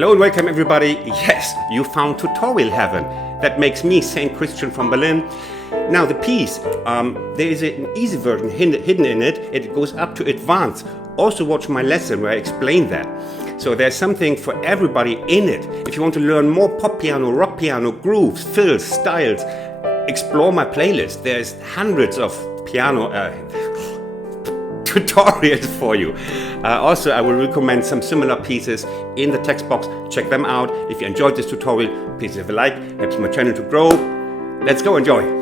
Hello and welcome everybody. Yes, you found tutorial heaven. That makes me Saint Christian from Berlin. Now the piece, there is an easy version hidden in it. It goes up to advanced. Also watch my lesson where I explain that. So there's something for everybody in it. If you want to learn more pop piano, rock piano, grooves, fills, styles, explore my playlist. There's hundreds of piano tutorials for you. Also, I will recommend some similar pieces in the text box. Check them out. If you enjoyed this tutorial, please leave a like. Helps my channel to grow. Let's go enjoy.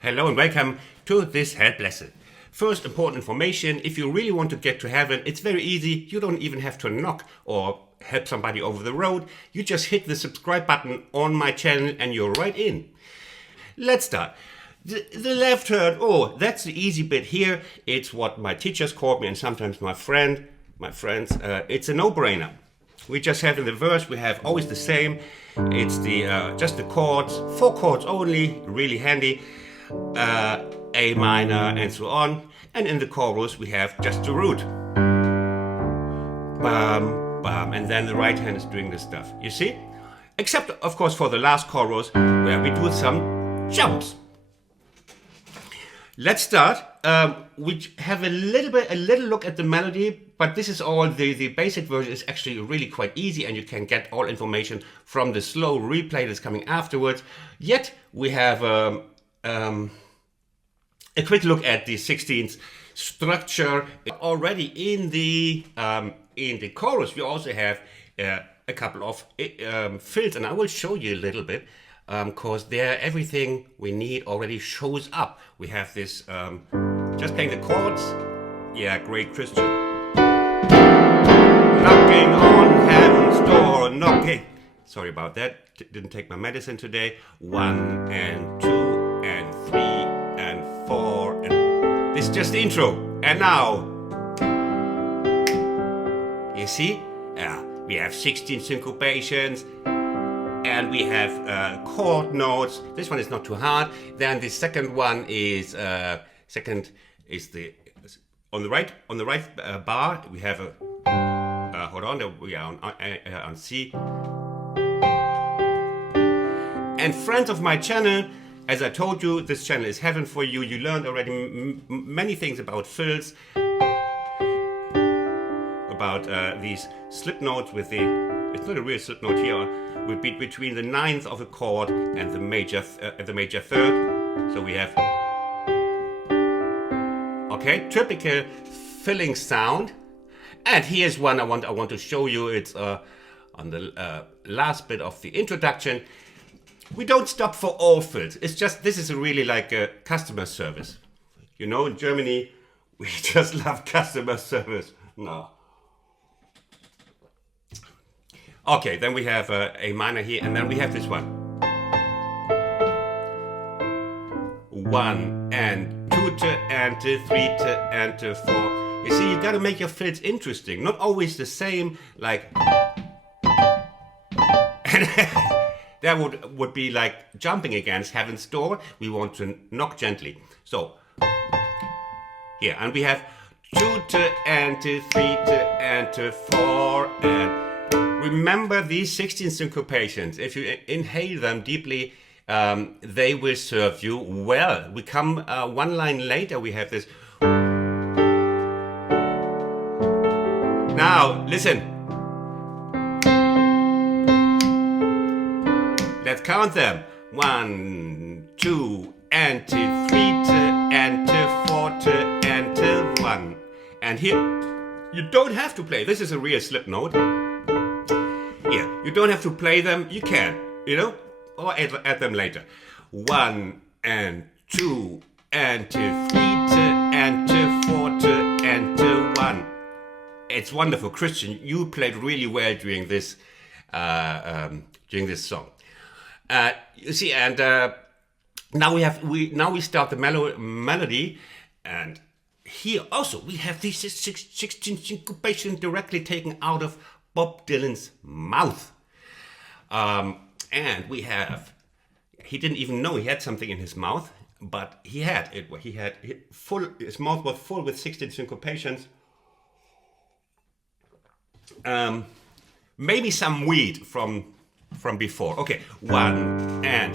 Hello and welcome to this help lesson. First important information, if you really want to get to heaven, it's very easy. You don't even have to knock or help somebody over the road. You just hit the subscribe button on my channel and you're right in. Let's start. The left hand, that's the easy bit here. It's what my teachers called me and sometimes my friends, it's a no-brainer. We just have in the verse, we have always the same. It's the just the chords, 4 chords only, really handy. A minor and so on, and in the chorus we have just the root, bam, bam, and then the right hand is doing this stuff, you see, except of course for the last chorus where we do some jumps. Let's start. We have a little look at the melody, but this is all the basic version is actually really quite easy, and you can get all information from the slow replay that's coming afterwards. Yet we have a quick look at the 16th structure. Already in the chorus, we also have a couple of fills, and I will show you a little bit, because there everything we need already shows up. We have this, just playing the chords. Yeah, great Christian. Knocking on heaven's door, knocking. Sorry about that. Didn't take my medicine today. 1 and 2 and 3 and 4 and this is just the intro. And now, you see, we have 16 syncopations and we have chord notes. This one is not too hard. Then the second one is the on the right bar. We have a hold on. We are on C. And friends of my channel, as I told you, this channel is heaven for you. You learned already many things about fills, about these slip notes with the, it's not a real slip note here, would be between the ninth of a chord and the major third. So we have, okay, typical filling sound. And here's one I want to show you. It's on the last bit of the introduction. We don't stop for all fills. It's just, this is really like a customer service. You know, in Germany, we just love customer service. No. Okay, then we have A minor here, and then we have this one. 1 and 2 to and to 3 to and to 4. You see, you gotta make your fills interesting. Not always the same, like... That would be like jumping against heaven's door. We want to knock gently. So, here, and we have 2 to and to 3 to and to 4. And remember these 16 syncopations. If you inhale them deeply, they will serve you well. We come one line later, we have this. Now, listen. Let's count them. 1, 2, and to 3 to and to 4 to and to 1. And here, you don't have to play. This is a real slip note. Yeah, you don't have to play them. You can, you know, or add them later. 1 and 2 and to 3 to and to 4 to and to 1. It's wonderful, Christian. You played really well during this song. You see, and now we start the melody, and here also we have these 16 syncopations directly taken out of Bob Dylan's mouth, and we have, he didn't even know he had something in his mouth, but he had it. His mouth was full with 16 syncopations. Maybe some weed from before. Okay, 1 and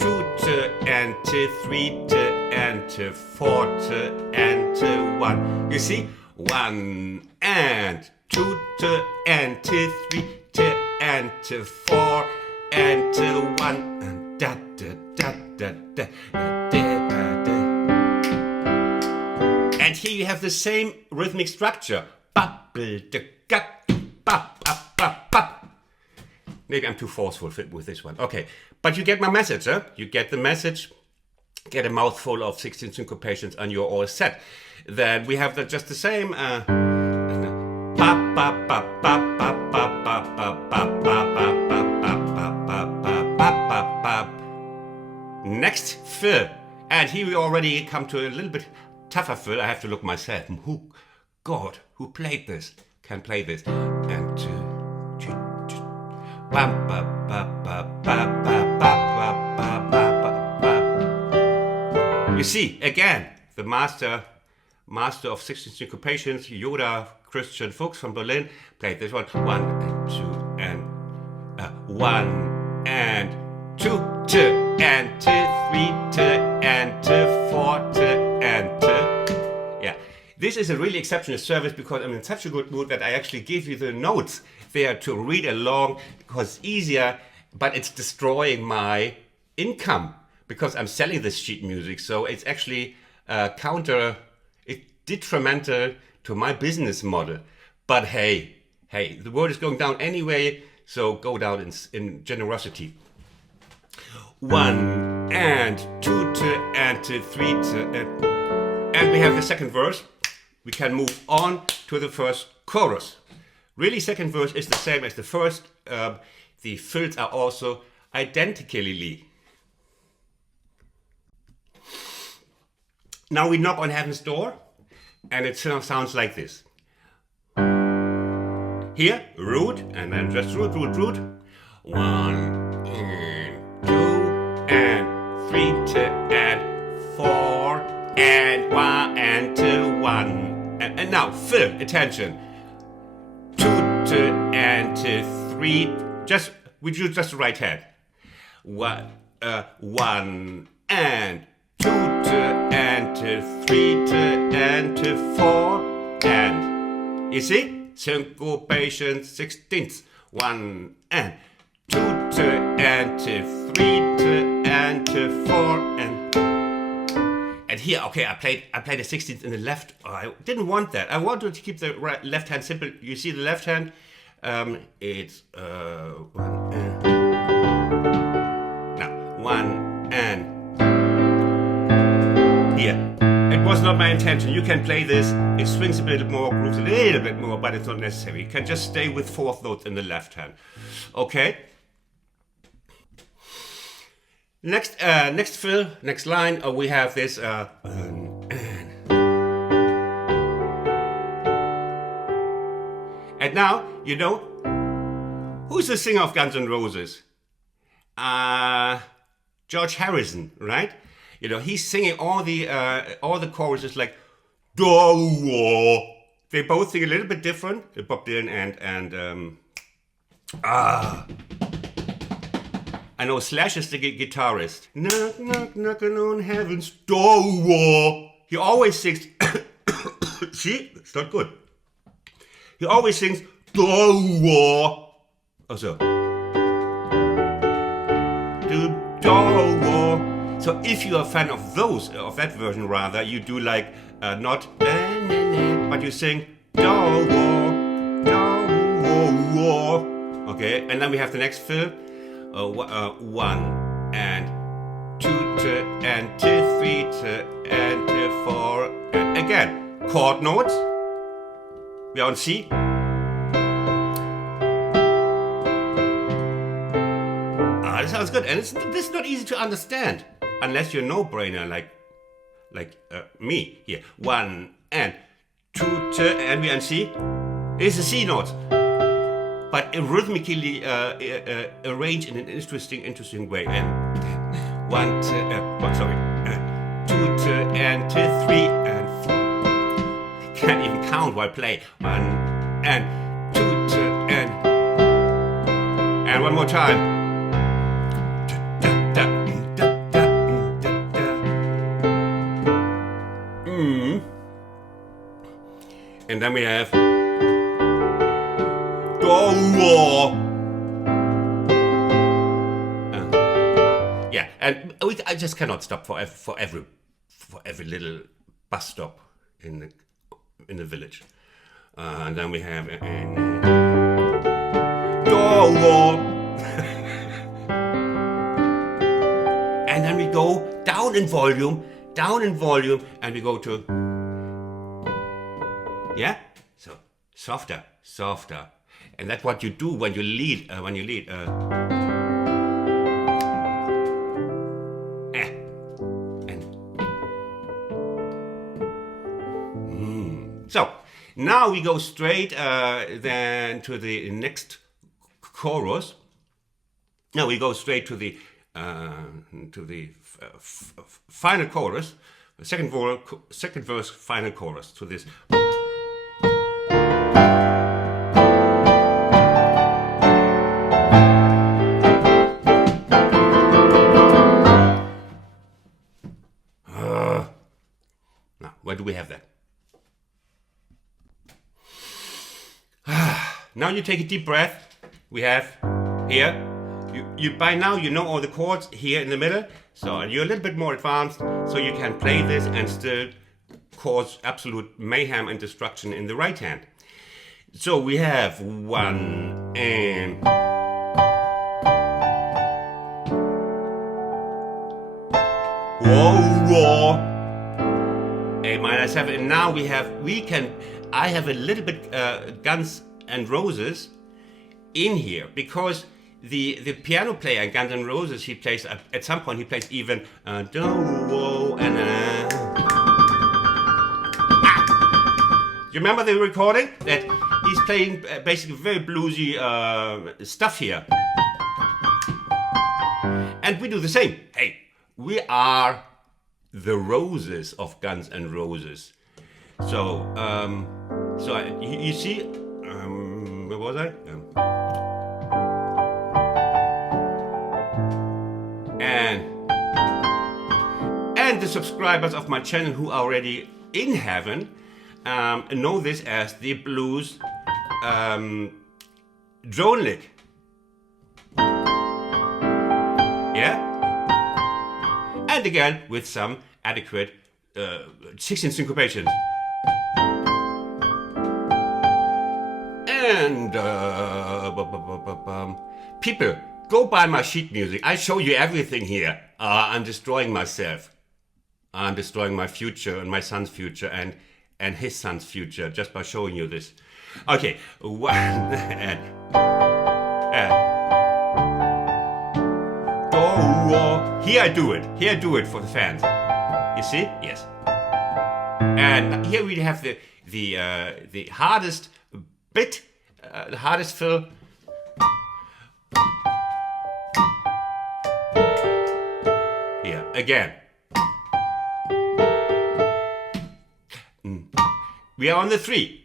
2 to and to 3 to and to 4 to and to 1. You see, 1 and 2 to and to 3 to and to 4 and to 1 and da da da da da da da da. And here you have the same rhythmic structure. Maybe I'm too forceful with this one. Okay, but you get my message, huh? You get the message. Get a mouthful of 16 syncopations and you're all set. Then we have just the same. Next fill. And here we already come to a little bit tougher fill. I have to look myself. Who played this? Can play this. And you see, again, the master of 16 syncopations, Yoda Christian Fuchs from Berlin, played this one. 1 and 2 and 1 and 2 to and to 3 to and to 4 to and to. Yeah, this is a really exceptional service because I'm in such a good mood that I actually give you the notes there to read along because it's easier, but it's destroying my income because I'm selling this sheet music. So it's actually detrimental to my business model. But hey, the world is going down anyway, so go down in generosity. 1 and 2 to and to 3 to and we have the second verse. We can move on to the first chorus. Really, second verse is the same as the first. The fills are also identically. Now we knock on heaven's door, and it sounds like this. Here, root, and then just root. 1 and 2 and 3 to and 4 and 1 and 2 1 and now fill. Attention. 2 to and to 3. We do just the right hand. 1 and 2 to and to 3 to and to 4 and you see. Syncopation 16ths. 1 and 2 to and to 3 to and to 4 and here, okay, I played the 16th in the left. Oh, I didn't want that. I wanted to keep the left hand simple. You see the left hand? It's 1 and now 1 and here. It was not my intention. You can play this. It swings a bit more, grooves a little bit more, but it's not necessary. You can just stay with fourth notes in the left hand. Okay. Next fill, next line. We have this. And now you know who's the singer of Guns N' Roses? George Harrison, right? You know, he's singing all the choruses like do. They both sing a little bit different. Bob Dylan and I know Slash is the guitarist. Knock, knock, knocking on heaven's door. He always sings. See, it's not good. He always sings door. Also. So if you're a fan of that version rather, you do like not but you sing do. Okay, and then we have the next fill. 1 and 2 to and 2 3 to and 2 4 and again chord notes. We are on C. That sounds good, and this is not easy to understand unless you're a no-brainer like me. Here, 1 and 2 to and we on C. It's a C note, but rhythmically arranged in an interesting way. And 1 to 2 to and 2 3 and 4. Can't even count while play. 1 and 2 to and one more time. And then we have yeah, and I just cannot stop for every little bus stop in the village. And then we have and then we go down in volume, and we go to yeah, so softer, and that's what you do when you lead. So now we go straight then to the next chorus. Now we go straight to the final chorus, the second verse, final chorus. To this. Now, where do we have that? Now you take a deep breath. We have here. You by now you know all the chords here in the middle. So you're a little bit more advanced, so you can play this and still cause absolute mayhem and destruction in the right hand. So we have 1 and whoa, A minor 7, and now I have a little bit Guns and Roses in here, because the piano player in Guns N' Roses, he plays at some point he plays even do whoa and You remember the recording that he's playing basically very bluesy stuff here, and we do the same. Hey, we are the Roses of Guns N' Roses. So you see, where was I? And the subscribers of my channel who are already in heaven know this as the blues drone lick. Yeah? And again with some adequate 16 syncopations. And people, go buy my sheet music. I show you everything here. I'm destroying myself. I'm destroying my future and my son's future and his son's future just by showing you this. Okay, here I do it. Here I do it for the fans. You see? Yes. And here we have the hardest bit, the hardest fill. Here again. We are on the 3.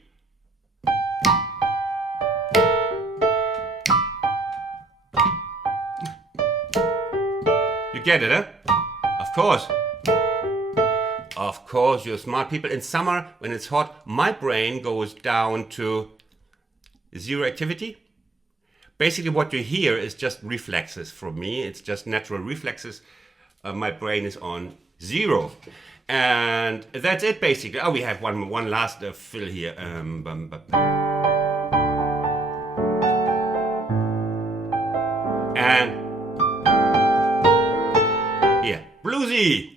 You get it, huh? Of course. Of course, you're smart people. In summer, when it's hot, my brain goes down to 0 activity. Basically, what you hear is just reflexes from me. It's just natural reflexes. My brain is on 0. And that's it, basically. Oh, we have one last fill here. And here, bluesy.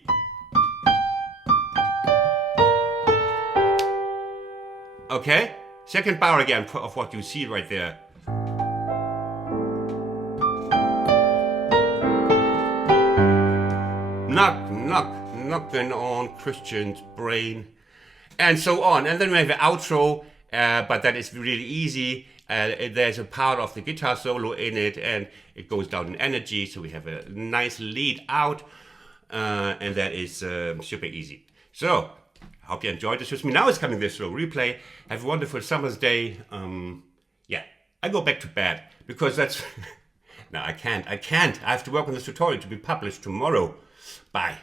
Okay, second bar again of what you see right there. Knocking on Christian's brain, and so on. And then we have an outro, but that is really easy. There's a part of the guitar solo in it, and it goes down in energy, so we have a nice lead out, and that is super easy. So, I hope you enjoyed this with me. Now it's coming this slow replay. Have a wonderful summer's day. Yeah, I go back to bed, because that's... No, I can't. I have to work on this tutorial to be published tomorrow. Bye.